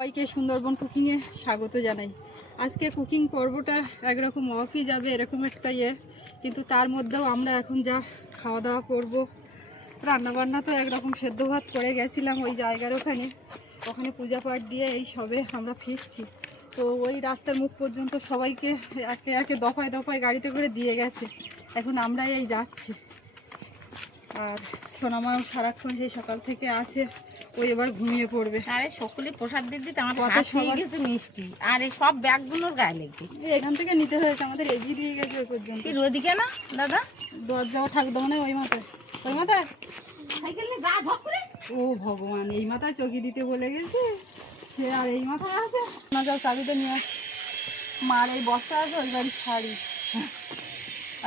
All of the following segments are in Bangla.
সবাইকে সুন্দরবন কুকিংয়ে স্বাগত জানাই। আজকে কুকিং পর্বটা একরকম অফই যাবে এরকম একটা কিন্তু তার মধ্যেও আমরা এখন যা খাওয়া দাওয়া করব, রান্নাবান্না তো একরকম সেদ্ধ ভাত করে গেছিলাম ওই জায়গার ওখানে পূজা পাঠ দিয়ে এই সবে আমরা ফিরছি। তো ওই রাস্তার মুখ পর্যন্ত সবাইকে একে একে দফায় দফায় গাড়িতে করে দিয়ে গেছে, এখন আমরা এই যাচ্ছি। আর সোনামাও সারাক্ষণ সেই সকাল থেকে আছে, ওই এবার ঘুমিয়ে পড়বে। আরে সকলে প্রসাদ দিতে আমার হাত হয়ে গেছে মিষ্টি, আর এই সব ব্যাগগুলোর গায়ে লেগে এখান থেকে নিতে হয়েছে, আমাদের এগিয়ে দিয়ে গেছে ওই পর্যন্ত। কি রোদিকে না দাদা দরজাও থাকতো মানে ওই মাথায় সাইকেল নিয়ে যা ঝক করে। ও ভগবান, এই মাথায় চকি দিতে বলে গেছে সে, আর এই মাথায় আছে না। যাও চাবিটা নিয়ে আস। মার এই বস্তা আছে, ওই বাড়ির শাড়ি।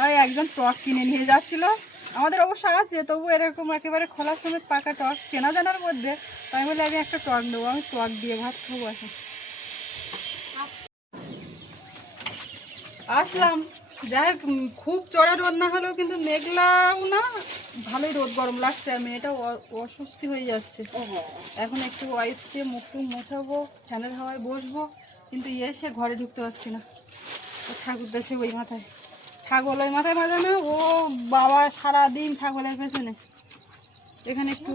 আর একজন টক কিনে নিয়ে যাচ্ছিল, আমাদের অবশ্য আছে, তবু এরকম একেবারে খোলা সমেত পাকা টক চেনা জানার মধ্যে। তাই বলে আমি একটা টক দেবো, আমি টক দিয়ে ভাত খাবো। এখন আসলাম, যাই হোক খুব চড়া রোদ না হলেও কিন্তু মেঘলাও না, ভালোই রোদ গরম লাগছে। আর মেয়েটা অস্বস্তি হয়ে যাচ্ছে। এখন একটু ওয়াইপ দিয়ে মুখ টুক মোছাবো, ফ্যানের হাওয়ায় বসবো, কিন্তু এসে ঘরে ঢুকতে পারছি না। ও ঠাকুর দেশে ওই মাথায়, ছাগল ওই মাথায় বাজানো, ও বাবা সারাদিন ছাগলের পেছনে। এখানে একটু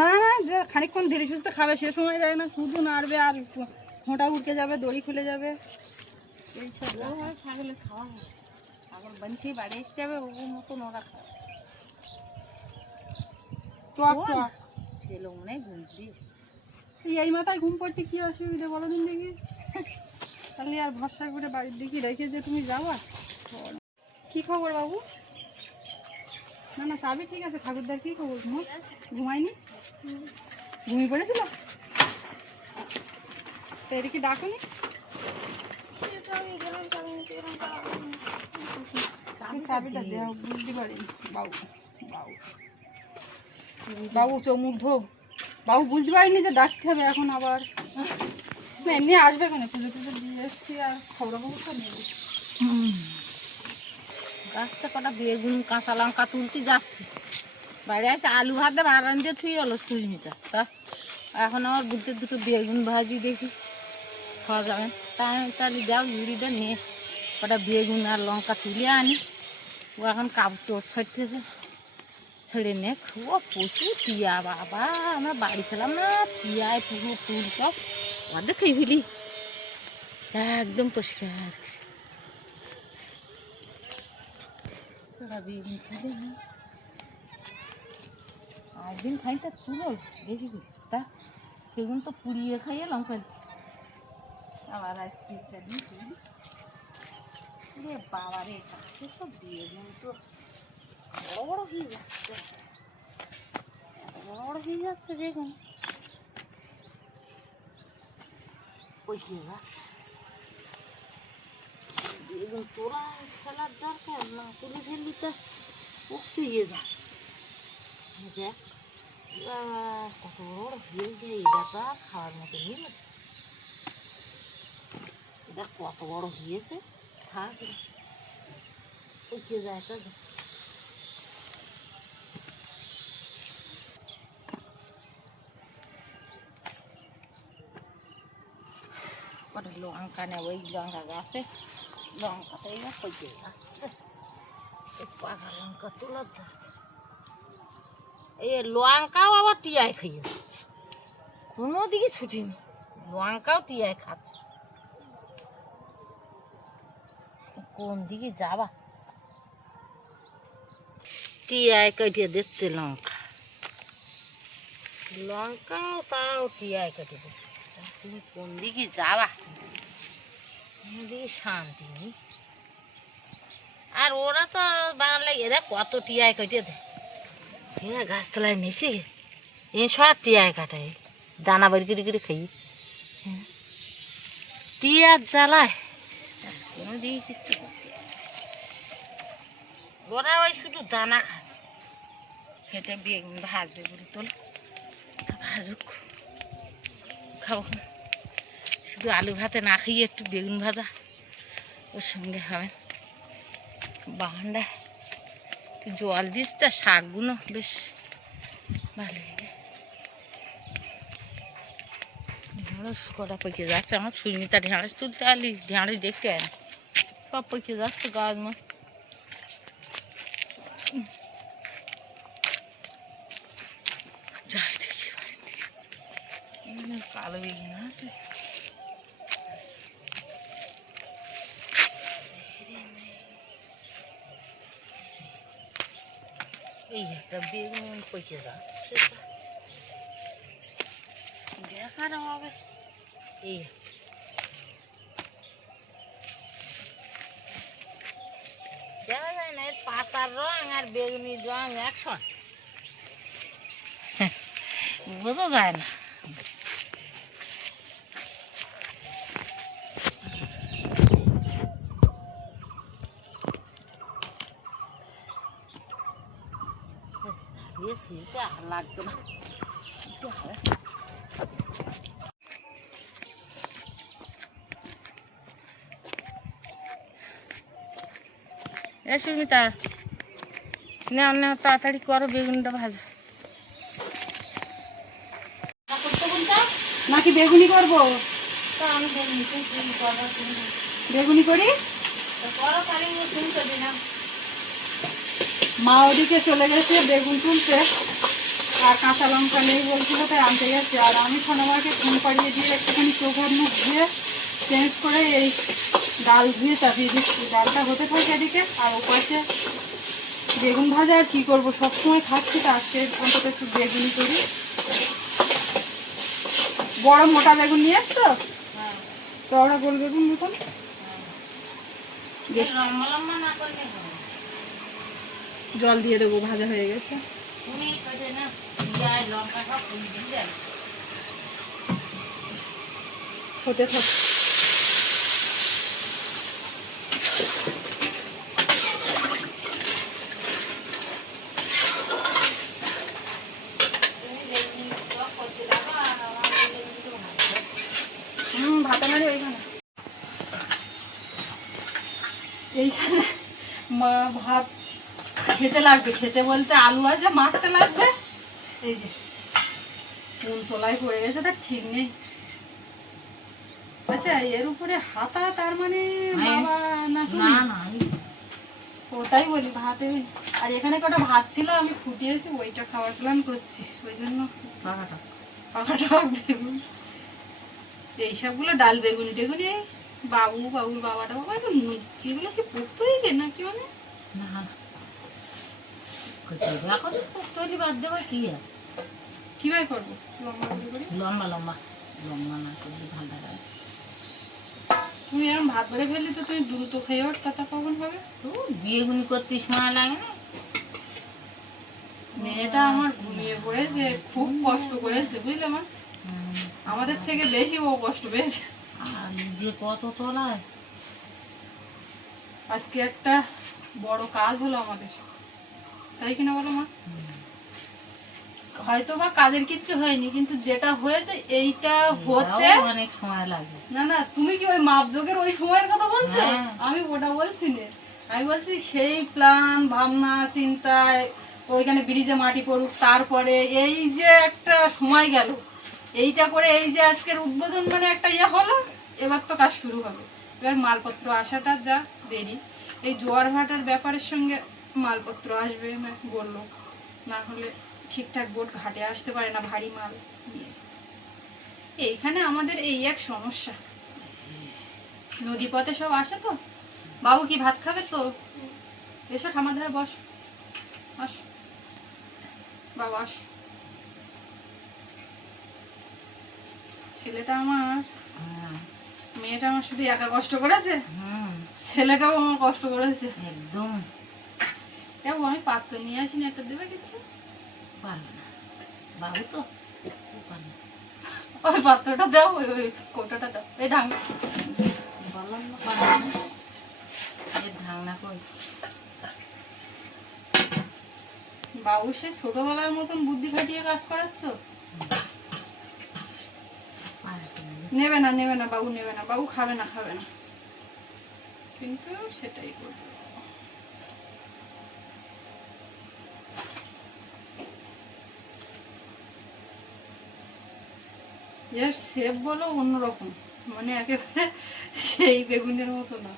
না না, খানিকক্ষণ ধীরে সুস্থে খাবে, সে সময় যায় না, শুধু নাড়বে আর হোঁটা উঠকে যাবে, দড়ি খুলে যাবে। ছাগলের খাওয়া হয়, ছাগল বানছি বাড়ি এসে যাবে, ওর মতন ওরা খাওয়া টক টক ছেলে মনে হয় ঘুমছি। এই মাথায় ঘুম পড়তে কি অসুবিধা বলো দিন দেখি? তাহলে আর ভরসা করে বাড়ির দিকে রেখে যে তুমি যাবা। কি খবর বাবু? না না চাবি ঠিক আছে। ঠাকুরদার কি খবর? ঘুমায়নি? ঘুমিয়ে পড়েছিল? তো এটা কি ডাকুনি? চাবিটা দেওয়া বুঝতে পারিনি। বাবু বাবু বাবু চমুক ধো। বাবু বুঝতে পারিনি যে ডাকতে হবে এখন আবার। না এমনি আসবে কেন, পুজো টুজো দিয়ে এসছি, আর খবর তো নেই। গাছটা কটা বেগুন কাঁচা লঙ্কা তুলতে যাচ্ছি, বাইরে এসে আলু ভাত দিয়ে ভাড়ান দিয়ে ছুঁই হলো সুস্মিতা। তা এখন আমার বুঝতে দুটো বেগুন ভাজি দেখি খাওয়া যাবে, তাই তাহলে যাও ঝুড়িটা নিয়ে কটা বেগুন আর লঙ্কা তুলে আনি। ও এখন কাপড় চোট ছাড়তেছে, ছেড়ে নে। ও প্রচুর টিয়া বাবা, আমরা বাড়ি ছিলাম না, টিয়ায় পুরো ফুল সব অর্ধেক খেয়ে ফেলি, একদম পরিষ্কার। একদিন খাইটা তুলো বেশি কিছু, তা সেগুলো তো পুড়িয়ে খাইয়ে লঙ্কা আবার আজকে রে বাবা রে, কাছে তো বেগুন তো বড় বড় হয়ে যাচ্ছে, বড় বড় হয়ে যাচ্ছে বেগুন। ওই কি বেগুন তোরা ফেলার দরকার না, তুলে ফেললি তো উঠিয়ে যা। দেখ কত বড় হয়েছে, এটা তো আর খাওয়ার মতো নিল। এটা কত বড় হয়েছে, থাক উঠিয়ে যায়। তো কটা লঙ্কা নেব, ওই লঙ্কা গাছে লঙ্কাটাই না হয়ে যাচ্ছে, পাকা লঙ্কা তোলার দরকার। এই লঙ্কাও আবার টিয়ায় খাইয়ে যাচ্ছে, কোনো দিকে ছুটি নেই, লঙ্কাও টিয়ায় খাচ্ছে। কোন দিকে যাবা? টিয়ায় কাটিয়ে দিচ্ছে লঙ্কা, লঙ্কাও তাও টিয়ায় কাটিয়ে দিচ্ছে। তুমি কোন দিকে যাবা? কোন দিকে শান্তি নেই। আর ওরা তো বাংলা এরা কত টিয়ায় কাটিয়ে দেয়, এরা গাছতলায় নিচে এ সব টিয়ায় কাটায়, দানা বাড়ি করে করে খাই। টিয়ার জ্বালায় কোনো দিকে কিচ্ছু করতে, ওরা ওই শুধু দানা খায়। খেটে বেগুন ভাজবে বলে তোলে, ভাজুক খাবো। শুধু আলু ভাতে না খাইয়ে একটু বেগুন ভাজা ওর সঙ্গে হবে। বাগানটা একটু জল দিস, তা শাকগুলো বেশ ভালো। ঢেঁড়স কটা পেকে যাচ্ছে, আমার সুস্মিতা ঢেঁড়স তুলতে আলি, ঢেঁড়স দেখতে আয় না, সব পেকে যাচ্ছে গাছ মাছ। যাই দেখি কালো বেগুন আছে। এই একটা বেগুন পেকে যাচ্ছে, দেখার হবে। এই দেখা যায় না, এর পাতার রং আর বেগুনির রং একসঙ্গে বোঝা যায় না। আর লাগতো না। এ সুস্মিতা, নেও নেও তাড়াতাড়ি করো, বেগুনটা ভাজা। নাকি বেগুনি করব? আমি বেগুনি বেগুনি করি। করো, তাহলে তুমি তো দিলাম। মা ওদিকে চলে গেছে বেগুন তুলতে, আর কাঁচা লঙ্কা নেই বলছিল, তাই আনতে গেছে। আর আমি সোনামাকে ঘুম পাড়িয়ে দিয়ে একটুখানি চোখ হাত মুখ ধুয়ে চেঞ্জ করে এই ডাল ধুয়ে চাপিয়ে দিচ্ছি। ডালটা হতে থাকে এদিকে, আর ওপাশে বেগুন ভাজা। আর কী করবো, সবসময় খাচ্ছি তো, আজকে অন্তত একটু বেগুনি করি। বড় মোটা বেগুন নিয়ে আসছো? হ্যাঁ, চওড়া গোল বেগুন মতন। লম্বা লম্বা না করলে হবে। জল দিয়ে দেবো, ভাজা হয়ে গেছে। তুমি কোথায় না লঙ্কা সব দিয়ে দেয়। হতে থাকে। ভাতে মানে ওইখানে এইখানে মা ভাত খেতে লাগবে। খেতে বলতে আলু আছে, মাখতে লাগবে। এই যে কোন তলায় পড়ে গেছে তার ঠিক নেই। আচ্ছা, এর উপরে হাতা, তার মানে বাবা না তুমি? ওটাই বলি ভাতে। আর এখানে কটা ভাত ছিল, আমি ফুটিয়েছি, ওইটা খাওয়ার প্ল্যান করছি। ওই জন্য পাকাটা বেগুন, এইসবগুলো ডাল বেগুনি টেগুনি, বাবুর বাবাটা বাবা একটু এগুলো কি পড়তেই গে না কি মানে কিভাবে করবো? লম্বা লম্বা লম্বা না করলে ভালো লাগে। তুমি এরকম ভাত বেড়ে ফেললে তো তুমি দ্রুত খেয়ে ওঠ, তা কখন হবে? তো বিয়েগুনি করতে সময় লাগে না। মেয়েটা আমার ঘুমিয়ে পড়েছে, খুব কষ্ট করেছে বুঝলে মা। আমাদের থেকে বেশি ও কষ্ট পেয়েছে। আর যে কত তলায়, আজকে একটা বড় কাজ হলো আমাদের, তাই কিনা বলো মা? হয়তো বা কাজের কিচ্ছু হয়নি, কিন্তু যেটা হয়েছে এইটা হতে অনেক সময় লাগে। না না, তুমি কি ওই মাপজোকের ওই সময়ের কথা বলছো? হ্যাঁ। আমি ওটা বলছি না। আমি বলছি সেই প্ল্যান ভাবনা চিন্তায় ওইখানে ব্রিজে মাটি পড়ুক, তারপরে এই যে একটা সময় গেল, এইটা করে এই যে আজকের উদ্বোধন মানে একটা ইয়ে হলো, এবার তো কাজ শুরু হবে। এবার মালপত্র আসাটা যা দেরি, এই জোয়ার ভাটার ব্যাপারের সঙ্গে মালপত্র আসবে বললো, না হলে ঠিকঠাক বোট ঘাটে আসতে পারে না ভারী মাল নিয়ে। এইখানে আমাদের এই এক সমস্যা, নদীপথে সব আসে তো। বাবু কি ভাত খাবে তো? এসো ঠামার ধারে বস, আস বাবা আস। ছেলেটা আমার, মেয়েটা আমার শুধু একা কষ্ট করেছে, ছেলেটাও আমার কষ্ট করেছে একদম। দেখো আমি পাত্র নিয়ে আসিনি, একটা দেবে কিচ্ছু পারবে না, বাবু তো ওই পাত্রটা দাও, ওই ওই কোটাটা দাও, এই ঢাকনা বললাম না পারবে না, এর ঢাকনা কই। বাবু সে ছোটবেলার মতন বুদ্ধি খাটিয়ে কাজ করাচ্ছ। নেবে না নেবে না বাবু, নেবে না বাবু, খাবে না খাবে না, কিন্তু সেটাই করবে। এর শেপ বলো অন্যরকম, মানে একেবারে সেই বেগুনের মতো না।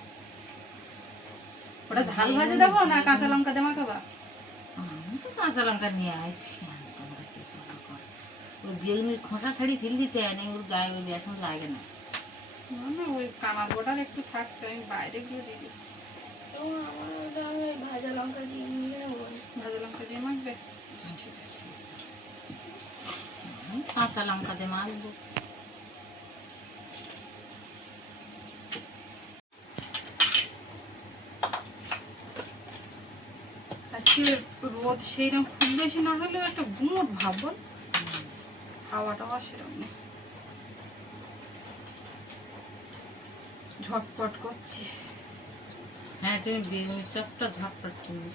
ওটা ঝাল ভাজে দেবো না কাঁচা লঙ্কা দিয়ে মাখাবা? আমি তো কাঁচা লঙ্কা নিয়ে আসছি, তোমরা কি করা কর। ওই বেগুনের খোসা ছাড়ি ফেল দিতে হয় না, ওর গায়ে ওই বেসন লাগে না। না না, ওই কামার গোটার একটু থাকছে, আমি বাইরে গিয়ে দিয়ে দিচ্ছি। ভাজা লঙ্কা দিয়ে নিয়ে নেবো। ভাজা লঙ্কা দিয়ে মাখবে? ঠিক আছে। আমি কাঁচা লঙ্কা দিয়ে মাখবো। আজকে রোদ সেইরকম খুব বেশি না হলেও একটা গুমোট ভাব বল, হাওয়াটাও সেরকম নেই, ঝটপট করছি। হ্যাঁ, তুমি বেগুনের চপটা ঝটপট করবি।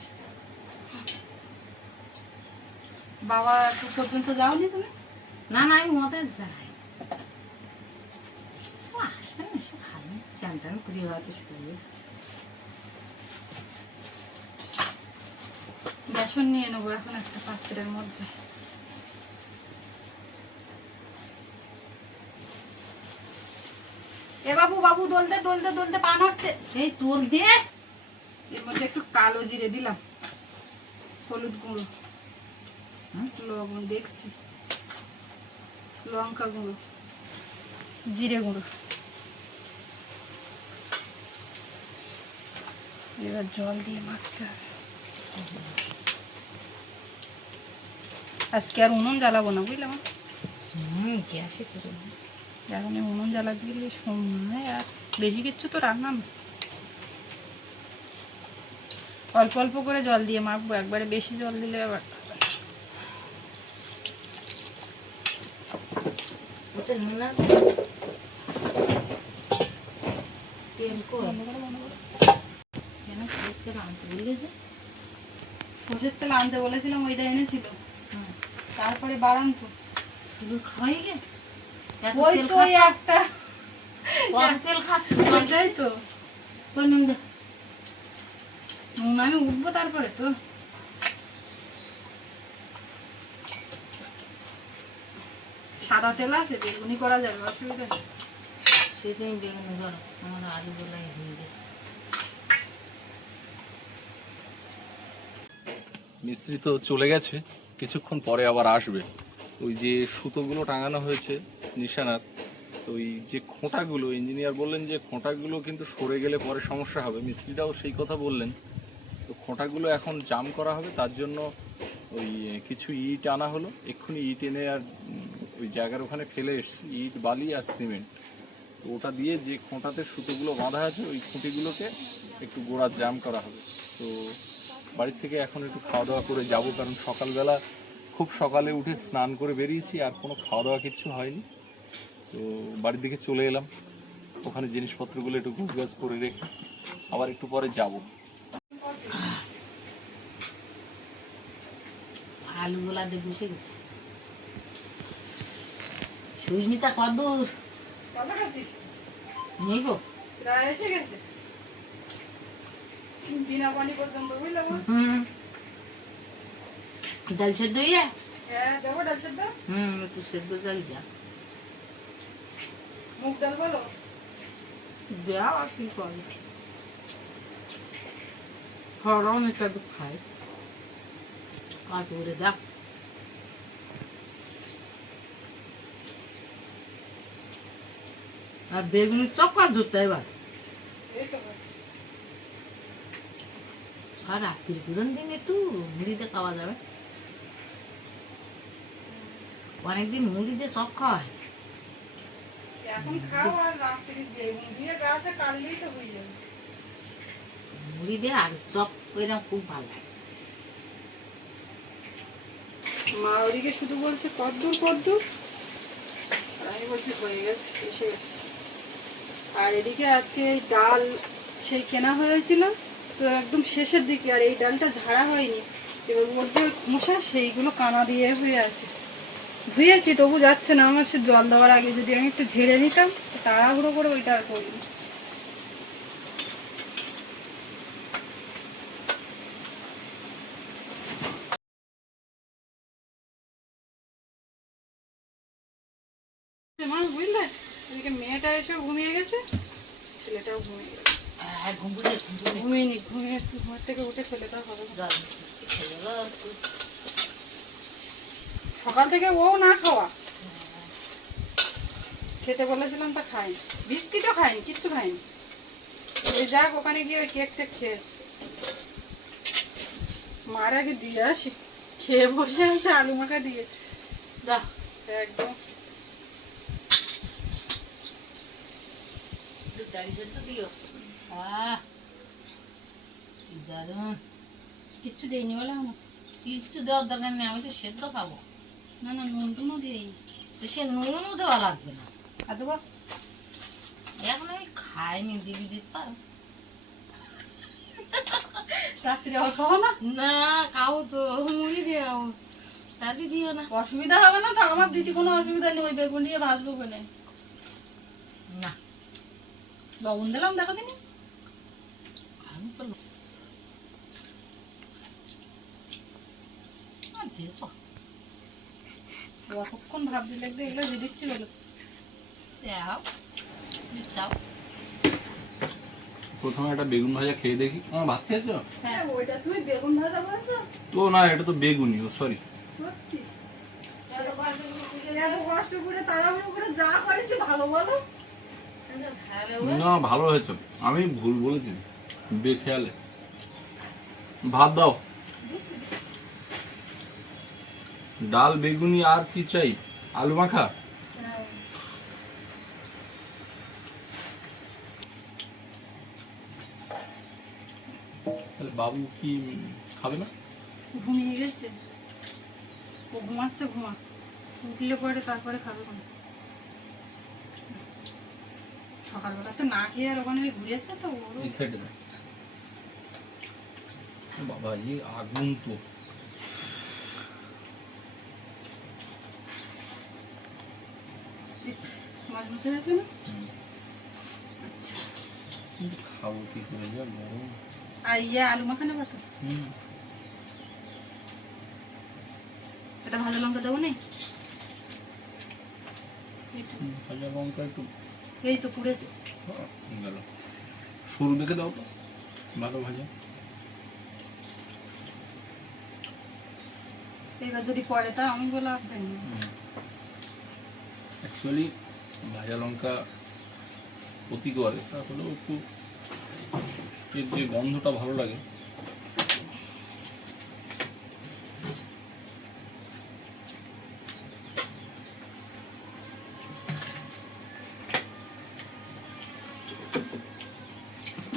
বাবা একটু পর্যন্ত যাওনি তুমি? না না, আমি মতে যাই। ও আসবে না, এসে খাই চান টান করে হয়তো শুয়ে। বেসন নিয়ে নেবো এখন একটা পাত্রের মধ্যে। এ বাবু বাবু, দলতে দলতে দলতে পান হচ্ছে। এই তোর দিয়ে এর মধ্যে একটু কালো জিরে দিলাম, হলুদ গুঁড়ো, লবণ দেখছি, লঙ্কা গুঁড়ো, জিরে গুঁড়ো। এবার জল দিয়ে মাখতে হবে। আজকে আর উনুন জ্বালাবো না, বুঝলাম। গ্যাসে করে এখন এই উনুন জ্বালা দিলে সময় আর বেশি কিচ্ছু তো রান্না না, অল্প অল্প করে জল দিয়ে মাখবো, একবারে বেশি জল দিলে আবার। ওতে নুন আছে, তেল করে কেন তেল আনতে বলেছে? সর্ষের তেল আনতে বলেছিলাম, ওইটা এনেছিল, তারপরে বাড়ান তো শুধু খাওয়াই গে ওই তো ওই একটা তেল খাচ্ছ, ওইটাই তো। কই নুন দে। নুন আমি উঠবো তারপরে তো। সাদা তেল আছে, বেগুনি করা যাবে, অসুবিধা নেই। সেদিন বেগুন ধরো, আমার আলু গোলাই হয়ে গেছে। মিস্ত্রি তো চলে গেছে, কিছুক্ষণ পরে আবার আসবে। ওই যে সুতোগুলো টাঙানো হয়েছে নিশানার, ওই যে খোঁটাগুলো, ইঞ্জিনিয়ার বললেন যে খোঁটাগুলো কিন্তু সরে গেলে পরে সমস্যা হবে, মিস্ত্রিটাও সেই কথা বললেন। তো খোঁটাগুলো এখন জাম করা হবে, তার জন্য ওই কিছু ইট আনা হলো, এক্ষুনি ইট এনে আর ওই জায়গার ওখানে ফেলে এসছি, ইট বালি আর সিমেন্ট। তো ওটা দিয়ে যে খোঁটাতে সুতোগুলো বাঁধা আছে ওই খুঁটিগুলোকে একটু গোড়া জাম করা হবে। তো বাড়ির থেকে এখন একটু খাওয়া দাওয়া করে যাব, কারণ সকালবেলা খুব সকালে উঠে স্নান করে বেরিয়েছি, আর কোনো খাওয়া দাওয়া কিচ্ছু হয়নি। তো বাড়ির দিকে চলে এলাম, ওখানে জিনিসপত্রগুলো একটু গুছগাছ করে রেখে আবার একটু পরে যাব। আলু গোলা দিয়ে বসে গেছি। সুস্মিতা কদূর কাছাকাছি নেব? প্রায় এসে গেছে, বিনা পানি পর্যন্ত, বুঝলাম। ডাল সেদ্ধ ইয়ে? হ্যাঁ দেবো ডাল সেদ্ধ, একটু সেদ্ধ ডাল যা মুগ ডাল বলো। দেওয়া আর কি করে, গরম এটা তো খাই আর করে যা। আর বেগুনের চক্কা ধরতে এবার এই তো হচ্ছে। আর রাত্রির পুরন দিন একটু মুড়িতে খাওয়া যাবে, অনেকদিন মুড়ি দিয়ে সব খাওয়া হয়। এখন খাও আর রাত্রি বেগুন দিয়ে গাছে কাটলেই তো হয়ে যাবে। মুড়ি দিয়ে আর চপ এরকম খুব ভালো লাগে। মা ওদিকে শুধু বলছে কদ্দূর কদ্দূর, আর আমি বলছি হয়ে গেছে, এসে গেছে। আর এদিকে আজকে এই ডাল সেই কেনা হয়েছিল, তো একদম শেষের দিকে, আর এই ডালটা ঝাড়া হয়নি, এবার ওর যে খোসা সেইগুলো কানা দিয়ে হয়ে আছে। ধুয়েছি তবু যাচ্ছে না আমার, সে জল দেওয়ার আগে যদি আমি একটু ঝেড়ে নিতাম, তাড়াহুড়ো করে ওইটা আর করিনি। মা এদিকে মেয়েটা এসে ঘুমিয়ে গেছে, ছেলেটাও ঘুমিয়ে গেছে। ঘুমিয়ে একটু ঘর থেকে উঠে ফেলে দেওয়া হবে। সকাল থেকে ও না খাওয়া, খেতে বলেছিলাম তা খাইনি, বিস্কিটও খাইনি, কিচ্ছু খাইনি। ওই যাক ওখানে গিয়ে ওই কেক টেক খেয়েছে। মার আগে দিয়ে আসি, খেয়ে বসে আছে আলু মাখা দিয়ে একদম। কিচ্ছু দেয়নি বলে আমার, কিচ্ছু দেওয়ার দরকার নেই, আমি তো সেদ্ধ খাবো। না না নুন টুনও দিইনি। তো সে নুনও দেওয়া লাগবে না। আর দেবো এখন আমি খাইনি, দিদি দিতে পারো রাত্রে আবার খাবো না, না খাও তো, মুড়ি দেও, দাদি দিও না। অসুবিধা হবে না তো? আমার দিদি কোনো অসুবিধা নেই, ওই বেগুন দিয়ে ভাজবো বলে। না লবণ দিলাম দেখো দিনি। আমি তো দিয়েছো কতক্ষণ ভাবছি লাগবে এগুলো দিয়ে দিচ্ছি বলো। দাও দিচ্ছাও। প্রথমে একটা বেগুন ভাজা খেয়ে দেখি। আমার ভাত খেয়েছো? হ্যাঁ ওইটা তুমি বেগুন ভাজা বলছো? তো না, এটা তো বেগুনি, ও সরি। সত্যি এত কষ্ট করে তাড়াহুড়ো করে যা করেছি ভালো বলো। না ভালো হয়েছে, আমি ভুল বলেছি বেখেয়ালে। ভাত দাও। ডাল বেগুনি আর কি চাই? আলু মাখা। তাহলে বাবু কি খাবে না? ঘুমিয়ে গেছে, ও ঘুমাচ্ছে, ঘুমা উঠলে পরে তারপরে খাবে কোনো। সকালবেলাতে না খেয়ে আর ওখানে ঘুরেছে তো ওরও। এই সাইডে দাও। বাবা এই আগুন তো। মাছ বসে গেছে না? আচ্ছা কিন্তু খাবো কি করে, যা গরম। আর আলু মাখা নেবা তো? এটা ভালো লঙ্কা দেবো নেই? ভাজা লঙ্কা একটু এই তো পুড়েছে। গেল, সরু দেখে দাও তো ভালো ভাজা। এবার যদি পরে তা আমি বলে আপনি অ্যাকচুয়ালি ভাজা লঙ্কা ক্ষতি করে, তাহলেও একটু এর যে গন্ধটা ভালো লাগে।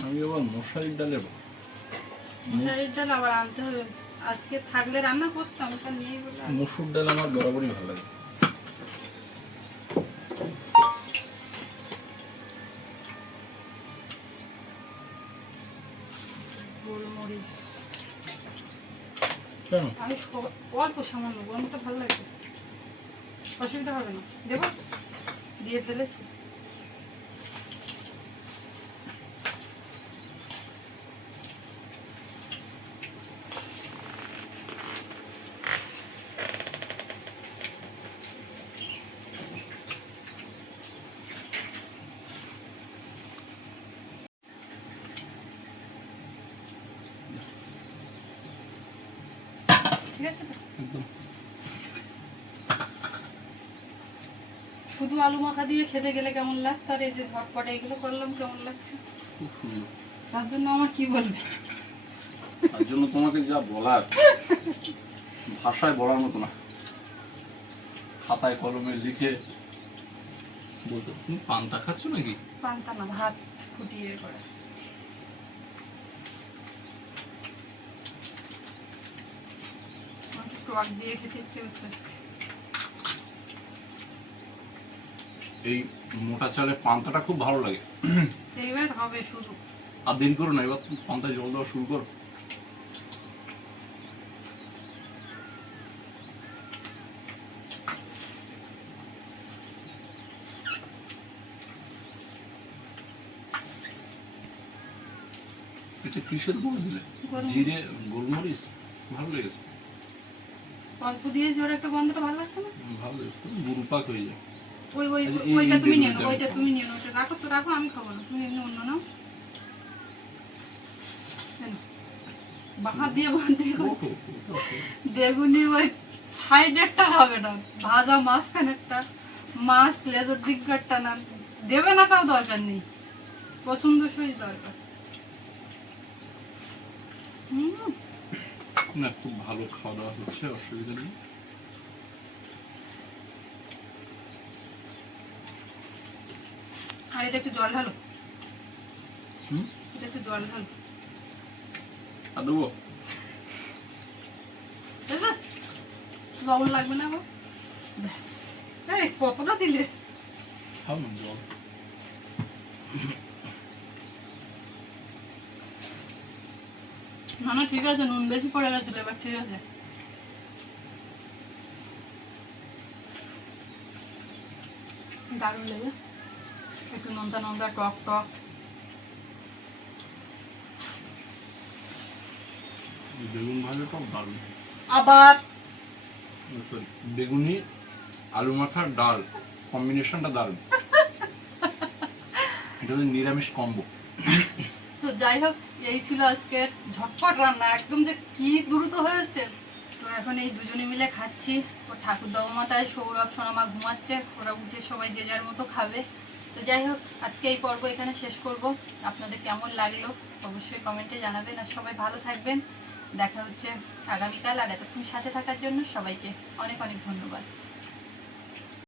আমি আবার মশারির ডালের মশারির ডাল আবার আনতে হবে, আজকে থাকলে রান্না করতাম, তা নিয়ে বলে মসুর ডাল আমার বরাবরই ভালো লাগে। গোলমরিচ কেন? আমি অল্প সামান্য, গরমটা ভালো লাগে, অসুবিধা হবে না। দেবো, দিয়ে ফেলেছি। ঠিক আছে তো? একদম। শুধু আলু মাখা দিয়ে খেতে গেলে কেমন লাগতো, আর এই যে ঝটপটে এগুলো করলাম কেমন লাগছে, খুব সুন্দর। তার জন্য আমার কি বলবে, তার জন্য তোমাকে যা বলার ভাষায় বলার মতো না, খাতায় কলমে লিখে বলতে। তুমি পান্তা খাচ্ছ নাকি? পান্তা না, ভাত ফুটিয়ে করে। টক দিয়ে খেতে ইচ্ছে হচ্ছে আজকে। এই মোটা চালের পান্তাটা খুব ভালো লাগে। এইবার হবে শুরু। আর দেরি করো না, এবার তুমি পান্তায় জল দেওয়া শুরু করো। এটা কিসের গুঁড়ো দিলে? গরম। জিরে গোলমরিচ ভালো লেগেছে। অল্প দিয়েছি, ওর একটা গন্ধটা ভালো লাগছে না? ভালো লেগেছে, গুরু পাক হয়ে যায়। ও ওই ওই এই ওইটা তুমি নিও না, বেগুনটা ওইটা আমি তুমি নিও না, ওইটা রাখো তো রাখো, আমি খাবো না, তুমি এমনি অন্য নাও। বাহাত দিয়ে বেগুনি ওই সাইডেরটা হবে না, ভাজা মাঝখানেরটা, মাছ লেজের দিকটা না দেবে না, তাও দরকার নেই, পছন্দ সই দরকার। না খুব ভালো খাওয়া দাওয়া হচ্ছে, অসুবিধা নেই। আর এটা একটু জল ঢালো, হুম, এটা একটু জল ঢালো, আর দেবো? বুঝলে? লবণ লাগবে না আবার, ব্যাস। এই কতটা দিলে? খাও না জল। না না ঠিক আছে, নুন বেশি পড়ে গেছিল, এবার ঠিক আছে। দারুণ লেগে, একটু নোনতা নোনতা টক টক। বেগুন ভাজাটাও দারুণ। আবার Sorry, বেগুনি আলু মাখার ডাল কম্বিনেশনটা দারুণ। এটা হচ্ছে নিরামিষ কম্বো। তো যাই হোক, এই ছিল আজকের ঝটপট রান্না, একদম যে কি দ্রুত হয়েছে। তো এখন এই দুজনে মিলে খাচ্ছি, ও ঠাকুর মাতায় সৌরভ সোনামা ঘুমাচ্ছে, ওরা উঠে সবাই যে যার মতো খাবে। তো যাই হোক, আজকে এই পর্ব এখানে শেষ করব। আপনাদের কেমন লাগলো অবশ্যই কমেন্টে জানাবেন, আর সবাই ভালো থাকবেন। দেখা হচ্ছে আগামীকাল, আর এতক্ষণ সাথে থাকার জন্য সবাইকে অনেক অনেক ধন্যবাদ।